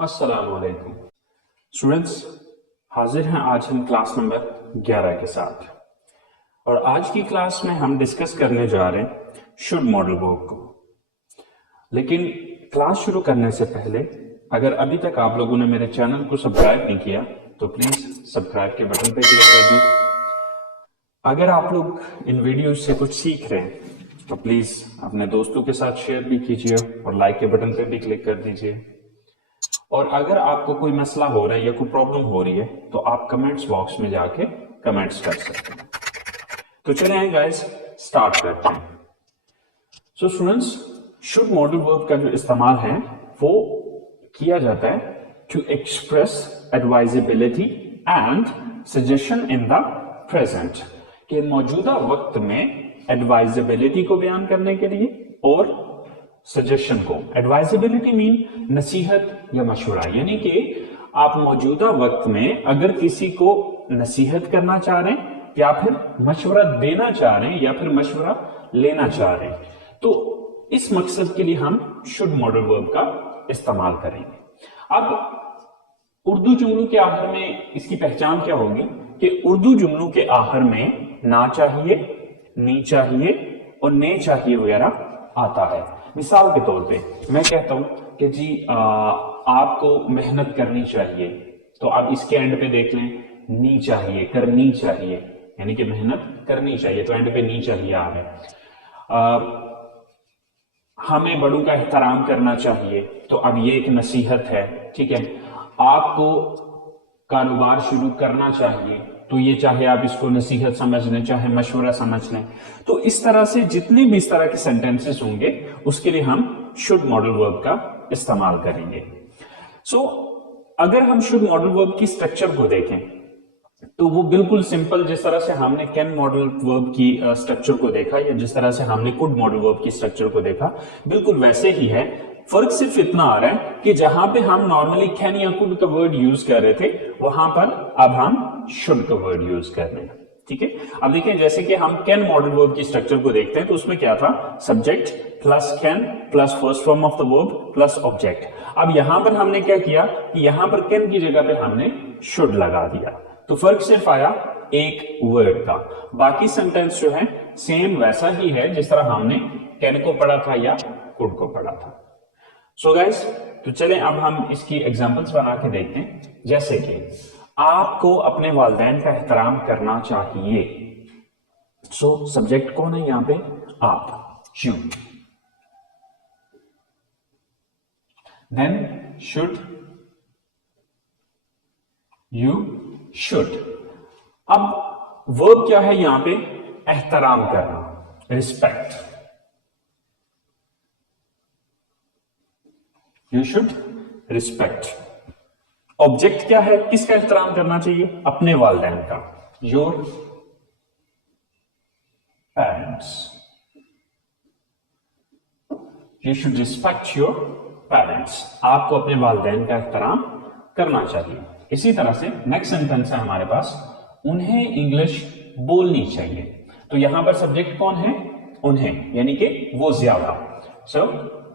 अस्सलाम वालेकुम स्टूडेंट्स, हाजिर हैं आज हम क्लास नंबर 11 के साथ। और आज की क्लास में हम डिस्कस करने जा रहे हैं शुड मॉडल वर्ब को। लेकिन क्लास शुरू करने से पहले अगर अभी तक आप लोगों ने मेरे चैनल को सब्सक्राइब नहीं किया तो प्लीज सब्सक्राइब के बटन पर क्लिक कर दें। अगर आप लोग इन वीडियो से कुछ सीख रहे हैं तो प्लीज अपने दोस्तों के साथ शेयर भी कीजिए और लाइक के बटन पर भी क्लिक कर दीजिए। और अगर आपको कोई मसला हो रहा है या कोई प्रॉब्लम हो रही है तो आप कमेंट्स बॉक्स में जाके कमेंट्स कर सकते हैं। तो चलिए गाइस स्टार्ट करते हैं। So students, should modal verb का जो इस्तेमाल है वो किया जाता है to express advisability and suggestion in the present, कि मौजूदा वक्त में एडवाइजेबिलिटी को बयान करने के लिए और सजेशन को। एडवाइजेबिलिटी मीन नसीहत या मशवरा, यानी कि आप मौजूदा वक्त में अगर किसी को नसीहत करना चाह रहे हैं या फिर मशवरा देना चाह रहे हैं या फिर मशवरा लेना चाह रहे हैं तो इस मकसद के लिए हम शुड मॉडल वर्ब का इस्तेमाल करेंगे। अब उर्दू जुमलों के आखिर में इसकी पहचान क्या होगी कि उर्दू जुमलों के आखिर में ना चाहिए, नी चाहिए और ने चाहिए वगैरह आता है। मिसाल के तौर पे मैं कहता हूं कि जी आपको मेहनत करनी चाहिए, तो आप इसके एंड पे देख लें नी चाहिए, करनी चाहिए, यानी कि मेहनत करनी चाहिए, तो एंड पे नी चाहिए आ गए। हमें बड़ों का एहतराम करना चाहिए, तो अब ये एक नसीहत है, ठीक है। आपको कारोबार शुरू करना चाहिए, तो ये चाहे आप इसको नसीहत समझ लें चाहे मशवरा समझ लें। तो इस तरह से जितने भी इस तरह के सेंटेंसेस होंगे उसके लिए हम शुड मॉडल वर्ब का इस्तेमाल करेंगे। सो अगर हम शुड मॉडल वर्ब की स्ट्रक्चर को देखें तो वो बिल्कुल सिंपल, जिस तरह से हमने कैन मॉडल वर्ब की स्ट्रक्चर को देखा या जिस तरह से हमने कुड मॉडल वर्ब की स्ट्रक्चर को देखा बिल्कुल वैसे ही है। फर्क सिर्फ इतना आ रहा है कि जहां पे हम नॉर्मली कैन या कुड का वर्ड यूज कर रहे थे वहां पर अब हम शुड का वर्ड यूज कर रहे हैं, ठीक है। अब देखिए जैसे कि हम कैन मॉडल वर्ब की स्ट्रक्चर को देखते हैं तो उसमें क्या था, subject plus can plus first form of the verb plus object. अब यहां पर हमने क्या किया कि यहां पर कैन की जगह पे हमने शुड लगा दिया, तो फर्क सिर्फ आया एक वर्ड का। बाकी सेंटेंस जो है सेम वैसा ही है जिस तरह हमने कैन को पढ़ा था या कुड को पढ़ा था। सो गाइस, तो चलें अब हम इसकी एग्जांपल्स बना के देखते हैं। जैसे कि आपको अपने वालिदैन का एहतराम करना चाहिए। सो सब्जेक्ट कौन है यहां पे, आप, you. Then should, you should. अब वर्ब क्या है यहां पे, एहतराम करना, respect. You should respect. Object क्या है, किसका एहतराम करना चाहिए, अपने वालिदैन का, your parents. You should respect your parents, आपको अपने वालिदैन का एहतराम करना चाहिए। इसी तरह से नेक्स्ट सेंटेंस है हमारे पास, उन्हें इंग्लिश बोलनी चाहिए। तो यहां पर सब्जेक्ट कौन है, उन्हें, यानी कि वो ज्यादा, so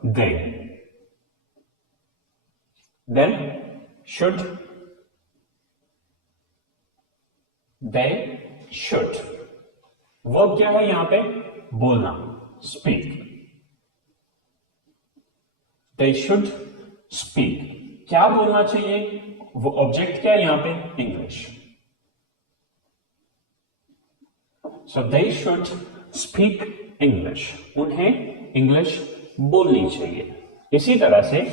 they. Then should, they should. Verb क्या है यहां पे, बोलना, स्पीक। दे शुड स्पीक, क्या बोलना चाहिए, वो ऑब्जेक्ट क्या है यहां पे, English. So they should speak English, उन्हें इंग्लिश बोलनी चाहिए। इसी तरह से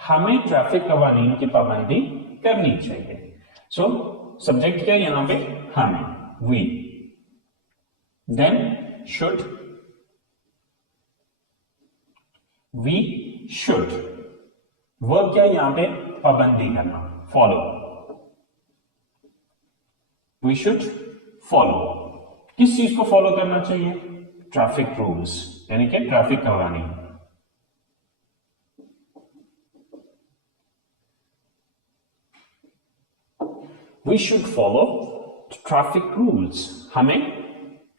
हमें ट्रैफिक कवानीन की पाबंदी करनी चाहिए। सो सब्जेक्ट क्या है यहां पे, हमें, we. Then should, we should. Verb क्या है यहां पे, पाबंदी करना, फॉलो। वी शुड फॉलो, किस चीज को फॉलो करना चाहिए, ट्रैफिक रूल्स, यानी कि ट्रैफिक कवानीन। We should follow traffic rules, हमें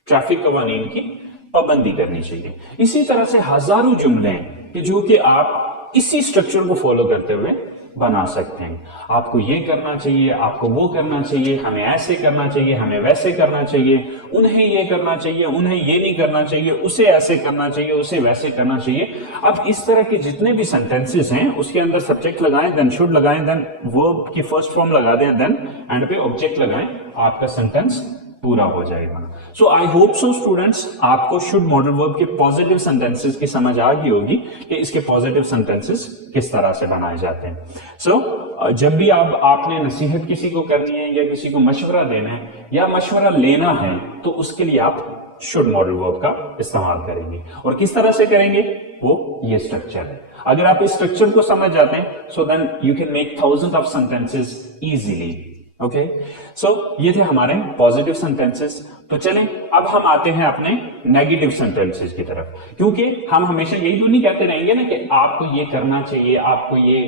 ट्रैफिक कवानीन की पाबंदी करनी चाहिए। इसी तरह से हजारों जुमले हैं कि जो कि आप इसी स्ट्रक्चर को फॉलो करते हुए बना सकते हैं। आपको ये करना चाहिए, आपको वो करना चाहिए, हमें ऐसे करना चाहिए, हमें वैसे करना चाहिए, उन्हें ये करना चाहिए, उन्हें ये नहीं करना चाहिए, उसे ऐसे करना चाहिए, उसे वैसे करना चाहिए। अब इस तरह के जितने भी सेंटेंसेस हैं उसके अंदर सब्जेक्ट लगाएं, देन शुड लगाएं, देन वर्ब की फर्स्ट फॉर्म लगा दें, देन एंड पे ऑब्जेक्ट लगाएं, आपका सेंटेंस पूरा हो जाएगा। सो आई होप सो स्टूडेंट्स, आपको शुड मॉडल वर्ब के पॉजिटिव सेंटेंसेस की समझ आ गई होगी कि इसके पॉजिटिव सेंटेंसेस किस तरह से बनाए जाते हैं। सो जब भी आपने नसीहत किसी को करनी है या किसी को मशवरा देना है या मशवरा लेना है तो उसके लिए आप शुड मॉडल वर्ब का इस्तेमाल करेंगे। और किस तरह से करेंगे, वो ये स्ट्रक्चर है। अगर आप इस स्ट्रक्चर को समझ जाते हैं so then you can make thousand of sentences easily. Okay, so ये थे हमारे पॉजिटिव सेंटेंसेस। तो चलें अब हम आते हैं अपने नेगेटिव सेंटेंसेस की तरफ, क्योंकि हम हमेशा यही तो नहीं कहते रहेंगे ना कि आपको ये करना चाहिए, आपको ये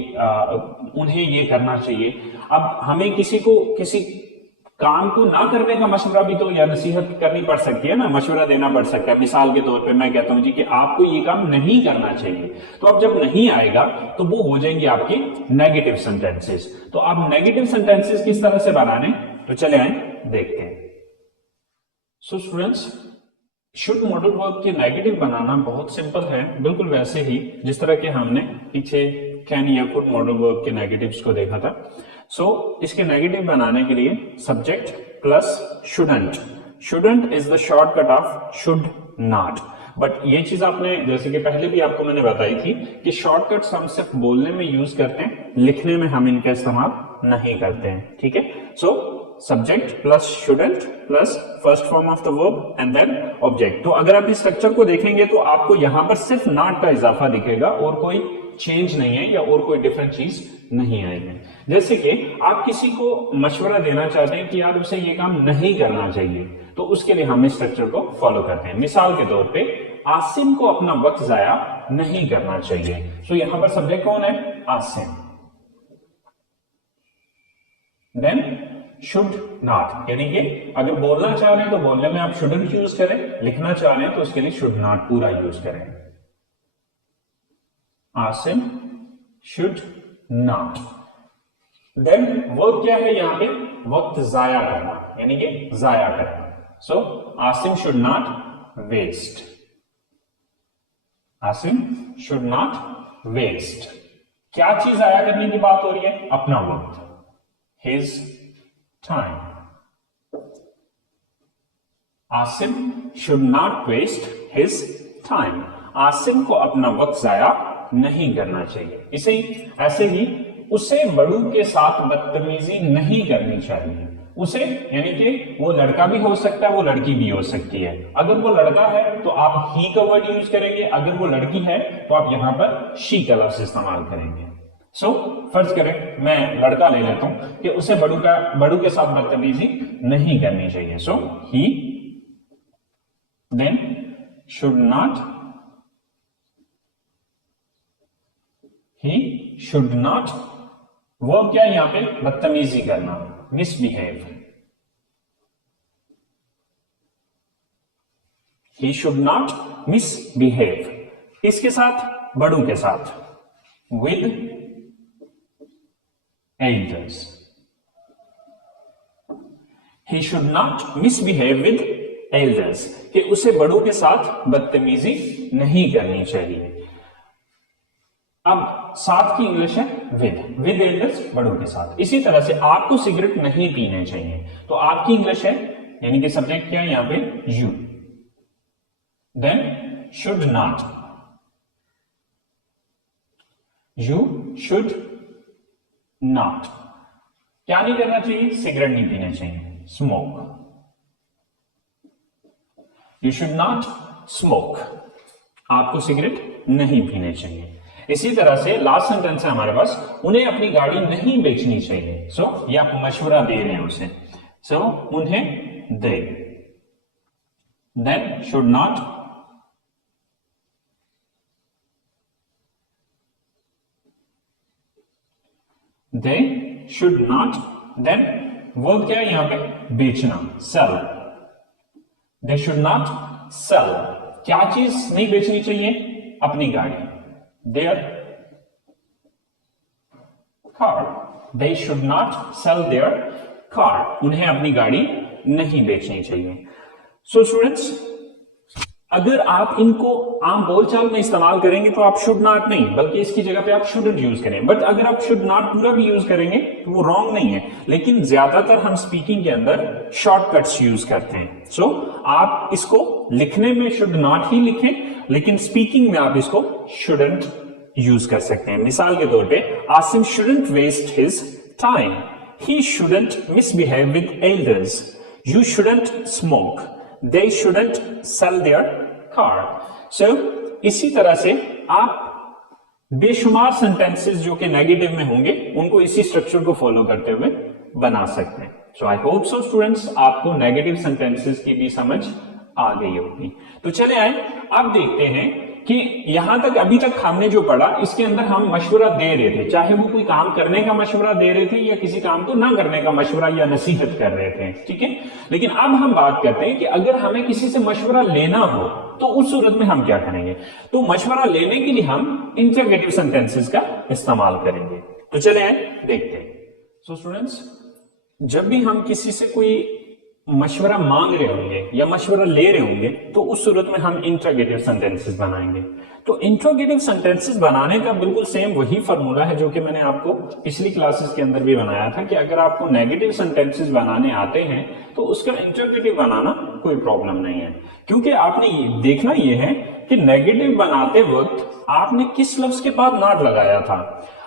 उन्हें ये करना चाहिए। अब हमें किसी काम को ना करने का मशवरा भी तो या नसीहत करनी पड़ सकती है ना, मशवरा देना पड़ सकता है। मिसाल के तौर पे मैं कहता हूं जी कि आपको ये काम नहीं करना चाहिए, तो अब जब नहीं आएगा तो वो हो जाएंगे आपके नेगेटिव सेंटेंसेस। तो आप नेगेटिव सेंटेंसेस किस तरह से बनाने, तो चले आए देखते हैं। So students, should modal verb के नेगेटिव बनाना बहुत सिंपल है, बिल्कुल वैसे ही जिस तरह के हमने पीछे कैन या कुड मॉडल वर्ब के नेगेटिव्स को देखा था। इसके नेगेटिव बनाने के लिए subject plus shouldn't. Shouldn't is the shortcut of should not. But ये चीज आपने जैसे कि पहले भी आपको मैंने बताई थी कि शॉर्टकट्स हम सिर्फ बोलने में यूज करते हैं, लिखने में हम इनका इस्तेमाल नहीं करते हैं। ठीक है, so subject plus shouldn't plus first form of the verb and then object. तो अगर आप इस स्ट्रक्चर को देखेंगे तो आपको यहां पर सिर्फ नॉट का इजाफा दिखेगा और कोई चेंज नहीं है या और कोई डिफरेंट चीज नहीं आएगी। जैसे कि आप किसी को मशवरा देना चाहते हैं कि यार उसे ये काम नहीं करना चाहिए, तो उसके लिए हम इस स्ट्रक्चर को फॉलो करते हैं। मिसाल के तौर पे आसिम को अपना वक्त जाया नहीं करना चाहिए। सो यहां पर सब्जेक्ट कौन है, आसिम। देन शुड नॉट, यानी कि अगर बोलना चाह रहे हैं तो बोलने में आप शुडंट यूज करें, लिखना चाह रहे हैं तो उसके लिए शुड नॉट पूरा यूज करें। Asim should not. Then verb क्या है यहां पे, वक्त जाया करना, यानी कि जाया करना। So Asim should not waste. Asim should not waste. क्या चीज जाया करने की बात हो रही है, अपना वक्त, his time. Asim should not waste his time. Asim को अपना वक्त जाया नहीं करना चाहिए। ऐसे ही उसे बड़ों के साथ बदतमीजी नहीं करनी चाहिए। उसे यानी कि वो लड़का भी हो सकता है, वो लड़की भी हो सकती है। अगर वो लड़का है तो आप ही का वर्ड यूज करेंगे, अगर वो लड़की है तो आप यहां पर शी का लफ्ज इस्तेमाल करेंगे। फर्ज करें मैं लड़का ले लेता हूं कि उसे बड़ों के साथ बदतमीजी नहीं करनी चाहिए। He then should not, he should not. Verb क्या है यहां पे, बदतमीजी करना, misbehave. He should not misbehave. इसके साथ बड़ों के साथ with elders. He should not misbehave with elders, कि उसे बड़ों के साथ बदतमीजी नहीं करनी चाहिए। अब साथ की इंग्लिश है विद एल्डर्स, बड़ों के साथ। इसी तरह से आपको सिगरेट नहीं पीने चाहिए, तो आपकी इंग्लिश है, यानी कि सब्जेक्ट क्या है यहां पे, you. Then should not, you should not. क्या नहीं करना चाहिए, सिगरेट नहीं पीना चाहिए, smoke. You should not smoke, आपको सिगरेट नहीं पीने चाहिए। इसी तरह से लास्ट सेंटेंस है हमारे पास, उन्हें अपनी गाड़ी नहीं बेचनी चाहिए। ये आप मशवरा दे रहे हैं उसे, उन्हें दे। Then should not, they should not. Then verb क्या है यहां पे, बेचना, sell. They should not sell. क्या चीज नहीं बेचनी चाहिए, अपनी गाड़ी, their car. They should not sell their car. उन्हें अपनी गाड़ी नहीं बेचनी चाहिए. So students, अगर आप इनको आम बोलचाल में इस्तेमाल करेंगे तो आप शुड नॉट नहीं, बल्कि इसकी जगह पे आप शुडंट यूज करें. बट अगर आप शुड नॉट पूरा भी यूज करेंगे तो वो रॉन्ग नहीं है, लेकिन ज्यादातर हम स्पीकिंग के अंदर शॉर्टकट्स यूज करते हैं. सो आप इसको लिखने में शुड नॉट ही लिखें, लेकिन स्पीकिंग में आप इसको शुडंट यूज कर सकते हैं. मिसाल के तौर पे Asim shouldn't waste his time. He shouldn't misbehave with elders. You shouldn't smoke. They shouldn't sell their car. So इसी तरह से आप बेशुमार सेंटेंसेस जो कि नेगेटिव में होंगे उनको इसी स्ट्रक्चर को फॉलो करते हुए बना सकते हैं. सो आई होप सो स्टूडेंट्स, आपको नेगेटिव सेंटेंसेस की भी समझ आ गई होगी. तो चले आए, अब देखते हैं कि यहां तक अभी तक हमने जो पढ़ा इसके अंदर हम मशवरा दे रहे थे, चाहे वो कोई काम करने का मशवरा दे रहे थे या किसी काम को ना करने का मशवरा या नसीहत कर रहे थे. ठीक है, लेकिन अब हम बात करते हैं कि अगर हमें किसी से मशवरा लेना हो तो उस सूरत में हम क्या करेंगे. तो मशवरा लेने के लिए हम इंटरोगेटिव सेंटेंसेस का इस्तेमाल करेंगे. तो चले आए देखते हैं. सो स्टूडेंट्स, जब भी हम किसी से कोई मशवरा मांग रहे होंगे या मशवरा ले रहे होंगे तो उस सूरत में हम इंट्रोगेटिव सेंटेंसेस बनाएंगे. तो इंट्रोगेटिव सेंटेंसेस बनाने का बिल्कुल सेम वही फॉर्मूला है जो कि मैंने आपको पिछली क्लासेस के अंदर भी बनाया था कि अगर आपको नेगेटिव सेंटेंसेस बनाने आते हैं तो उसका इंट्रोगेटिव बनाना कोई प्रॉब्लम नहीं है, क्योंकि आपने देखना यह है कि नेगेटिव बनाते वक्त आपने किस लफ्ज के बाद नॉट लगाया था.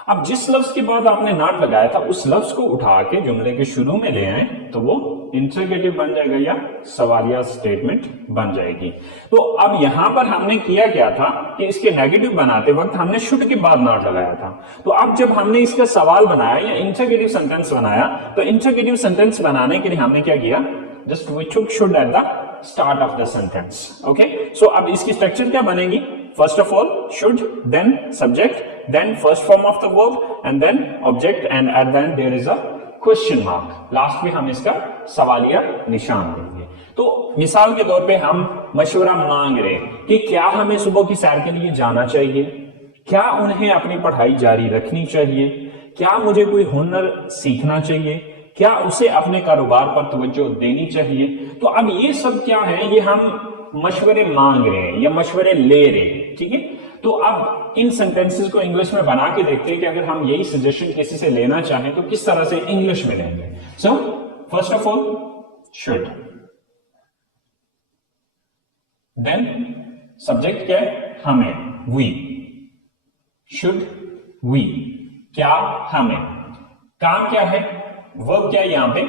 अब जिस लफ्ज के बाद आपने नॉट लगाया था उस लफ्ज को उठा के जुमले के शुरू में ले आए तो वो इंटरोगेटिव बन जाएगा या सवालिया स्टेटमेंट बन जाएगी. तो अब यहां पर हमने किया क्या था कि इसके नेगेटिव बनाते वक्त हमने शुड के बाद नॉट लगाया था. तो अब जब हमने इसका सवाल बनाया या इंटरोगेटिव सेंटेंस बनाया तो इंटरोगेटिव सेंटेंस बनाने के लिए हमने क्या किया, just we took should at the start of the sentence. Okay, so अब इसकी स्ट्रक्चर क्या बनेगी, first of all should, then subject, then first form of the verb and then object and at the end there is a question mark. Last में हम इसका सवालिया निशान देंगे. तो मिसाल के तौर पे हम मशवरा मांग रहे हैं कि क्या हमें सुबह की सैर के लिए जाना चाहिए, क्या उन्हें अपनी पढ़ाई जारी रखनी चाहिए, क्या मुझे कोई हुनर सीखना चाहिए, क्या उसे अपने कारोबार पर तवज्जो देनी चाहिए. तो अब ये सब क्या है, ये हम मशवरे मांग रहे हैं या मशवरे ले रहे हैं. ठीक है, तो अब इन सेंटेंसेस को इंग्लिश में बना के देखते हैं कि अगर हम यही सजेशन किसी से लेना चाहें तो किस तरह से इंग्लिश में लेंगे. So first of all should, then subject क्या है, हमें, वी, शुड वी, क्या हमें, काम क्या है, वर्ब क्या है यहां पे,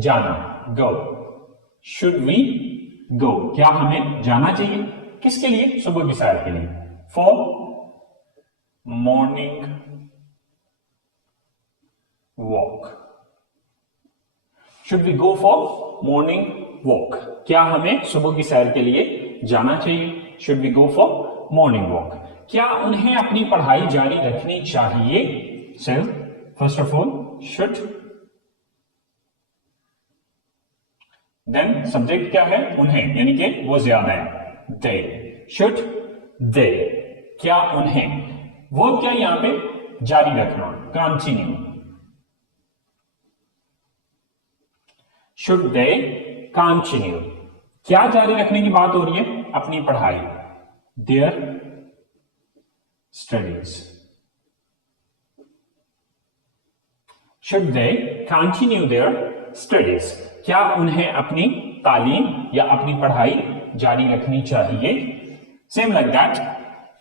जाना, गो, शुड वी गो, क्या हमें जाना चाहिए, किसके लिए, सुबह की सैर के लिए, for morning walk. Should we go for morning walk, क्या हमें सुबह की सैर के लिए जाना चाहिए, should we go for morning walk. क्या उन्हें अपनी पढ़ाई जारी रखनी चाहिए, सिर्फ first of all should, then subject क्या है, उन्हें, यानी कि वो ज्यादा है, दे, शुड दे, क्या उन्हें, वो क्या यहां पे जारी रखना, कंटिन्यू, शुड दे कंटिन्यू, क्या जारी रखने की बात हो रही है, अपनी पढ़ाई, their studies, should they continue their studies, क्या उन्हें अपनी तालीम या अपनी पढ़ाई जारी रखनी चाहिए. सेम लाइक दैट,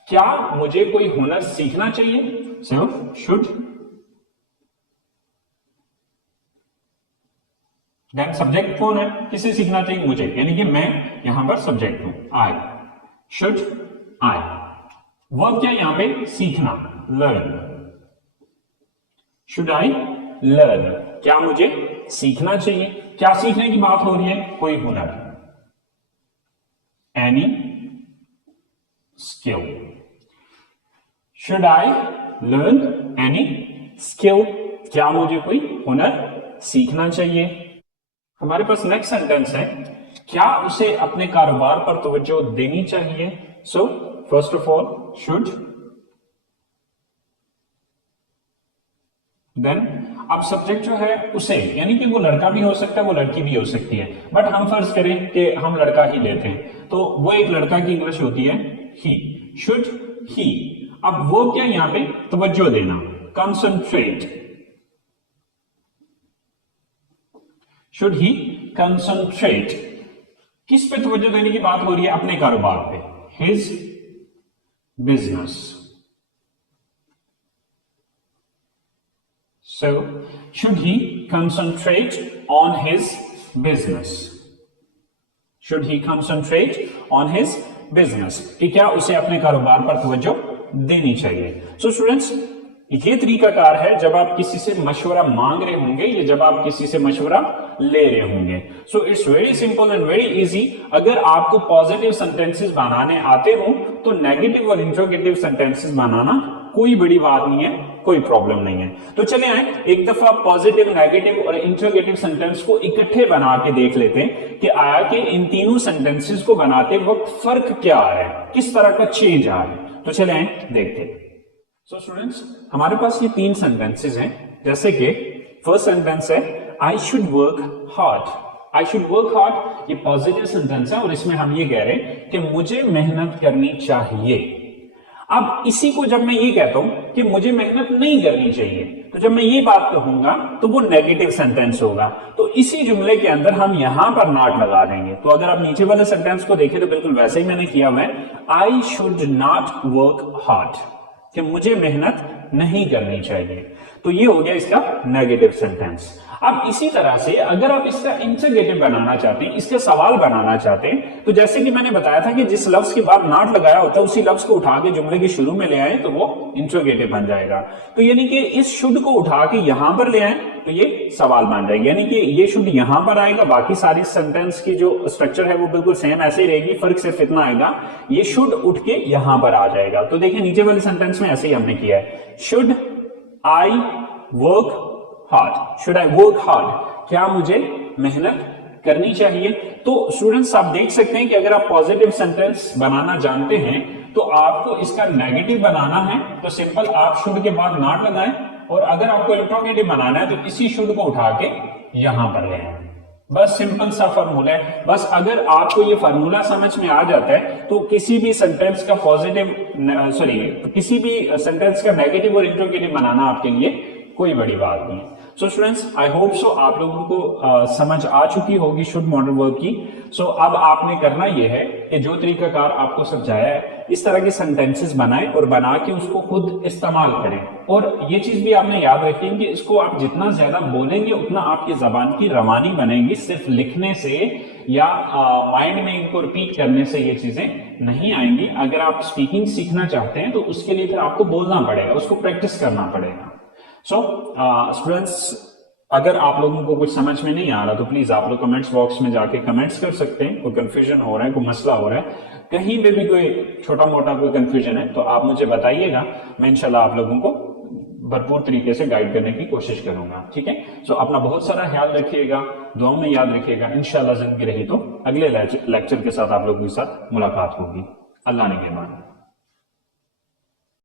क्या मुझे कोई हुनर सीखना चाहिए, सो शुड, देन सब्जेक्ट कौन है, किसे सीखना चाहिए, मुझे, यानी कि मैं यहां पर सब्जेक्ट हूं, आई, शुड आई, वर्ब क्या यहां पे, सीखना, लर्न, शुड आई लर्न, क्या मुझे सीखना चाहिए, क्या सीखने की बात हो रही है, कोई हुनर, any skill, should I learn any skill, क्या मुझे कोई हुनर सीखना चाहिए. हमारे पास नेक्स्ट सेंटेंस है, क्या उसे अपने कारोबार पर तवज्जो देनी चाहिए. So first of all should, then अब सब्जेक्ट जो है उसे, यानी कि वो लड़का भी हो सकता है, वो लड़की भी हो सकती है, बट हम फर्ज करें कि हम लड़का ही लेते हैं, तो वो एक लड़का की इंग्लिश होती है ही। शुड ही, अब वो क्या यहां पे तवज्जो देना, कंसंट्रेट, शुड ही कंसंट्रेट, किस पे तवज्जो देने की बात हो रही है, अपने कारोबार पे, his business. So, should he concentrate on his business? Should he concentrate on his business? कि क्या उसे अपने कारोबार पर तवज्जो देनी चाहिए। So students, ये तरीकाकार है जब आप किसी से मशवरा मांग रहे होंगे या जब आप किसी से मशवरा ले रहे होंगे। So it's very simple and very easy. अगर आपको पॉजिटिव सेंटेंसेस बनाने आते हो तो नेगेटिव और इंट्रोगेटिव सेंटेंसेस बनाना कोई बड़ी बात नहीं है, कोई प्रॉब्लम नहीं है। तो चले आए एक दफा पॉजिटिव, नेगेटिव और इंट्रोगेटिव सेंटेंस को इकट्ठे बना के देख लेते हैं कि आया कि इन तीनों सेंटेंसेस को बनाते वक्त फर्क क्या आ रहा है, किस तरह का चेंज आ रहा है। तो चले आए देखते हैं। सो स्टूडेंट्स, हमारे पास ये तीन सेंटेंसेस हैं। जैसे कि फर्स्ट सेंटेंस है I should work hard. I should work hard, ये पॉजिटिव सेंटेंस है और इसमें हम ये कह रहे हैं कि मुझे मेहनत करनी चाहिए। अब इसी को जब मैं ये कहता हूं कि मुझे मेहनत नहीं करनी चाहिए, तो जब मैं ये बात कहूंगा तो वो नेगेटिव सेंटेंस होगा। तो इसी जुमले के अंदर हम यहां पर नॉट लगा देंगे। तो अगर आप नीचे वाले सेंटेंस को देखें तो बिल्कुल वैसे ही मैंने किया हुआ है, I should not work hard, कि मुझे मेहनत नहीं करनी चाहिए। तो ये हो गया इसका नेगेटिव सेंटेंस। अब इसी तरह से अगर आप इसका इंट्रोगेटिव बनाना चाहते हैं, इसका सवाल बनाना चाहते हैं, तो जैसे कि मैंने बताया था कि जिस लफ्ज के बाद नॉट लगाया होता है उसी लफ्ज को उठा के जुमले के शुरू में ले आए तो वो इंट्रोगेटिव बन जाएगा। तो यानी कि इस शुड को उठा के यहां पर ले आए तो ये सवाल बन जाएगा, यानी कि ये शुड यहां पर आएगा, बाकी सारी सेंटेंस की जो स्ट्रक्चर है वो बिल्कुल सेम ऐसे ही रहेगी, फर्क सिर्फ इतना आएगा ये शुड उठ के यहां पर आ जाएगा। तो देखिए नीचे वाले सेंटेंस में ऐसे ही हमने किया है, should I work hard, should I work hard, क्या मुझे मेहनत करनी चाहिए। तो स्टूडेंट्स आप देख सकते हैं कि अगर आप पॉजिटिव सेंटेंस बनाना जानते हैं तो आपको इसका नेगेटिव बनाना है तो सिंपल आप शुड के बाद नॉट लगाएं, और अगर आपको इंट्रोगेटिव बनाना है तो इसी शुड को उठा के यहां पर ले आए। बस सिंपल सा फार्मूला है। बस अगर आपको ये फार्मूला समझ में आ जाता है तो किसी भी सेंटेंस का पॉजिटिव किसी भी सेंटेंस का नेगेटिव और इंट्रोगेटिव बनाना आपके लिए कोई बड़ी बात नहीं है। So students, I hope so आप लोगों को समझ आ चुकी होगी शुड मॉडल वर्ब की। सो अब आपने करना यह है कि जो तरीकाकार आपको समझाया है इस तरह के सेंटेंसेस बनाएं और बना के उसको खुद इस्तेमाल करें। और ये चीज भी आपने याद रखी कि इसको आप जितना ज्यादा बोलेंगे उतना आपकी जबान की रवानी बनेगी। सिर्फ लिखने से या माइंड में इनको रिपीट करने से ये चीजें नहीं आएंगी। अगर आप स्पीकिंग सीखना चाहते हैं तो उसके लिए फिर आपको बोलना पड़ेगा, उसको प्रैक्टिस करना पड़ेगा। सो स्टूडेंट्स, अगर आप लोगों को कुछ समझ में नहीं आ रहा तो प्लीज आप लोग कमेंट्स बॉक्स में जाके कमेंट्स कर सकते हैं। कोई कंफ्यूजन हो रहा है, कोई मसला हो रहा है, कहीं पे भी कोई छोटा मोटा कोई कंफ्यूजन है तो आप मुझे बताइएगा। मैं इंशाल्लाह आप लोगों को भरपूर तरीके से गाइड करने की कोशिश करूंगा। ठीक है, सो अपना बहुत सारा ख्याल रखिएगा, दुआओं में याद रखिएगा। इंशाल्लाह जिंदगी रही तो अगले लेक्चर के साथ आप लोगों के साथ मुलाकात होगी। अल्लाह ने मेहरबान।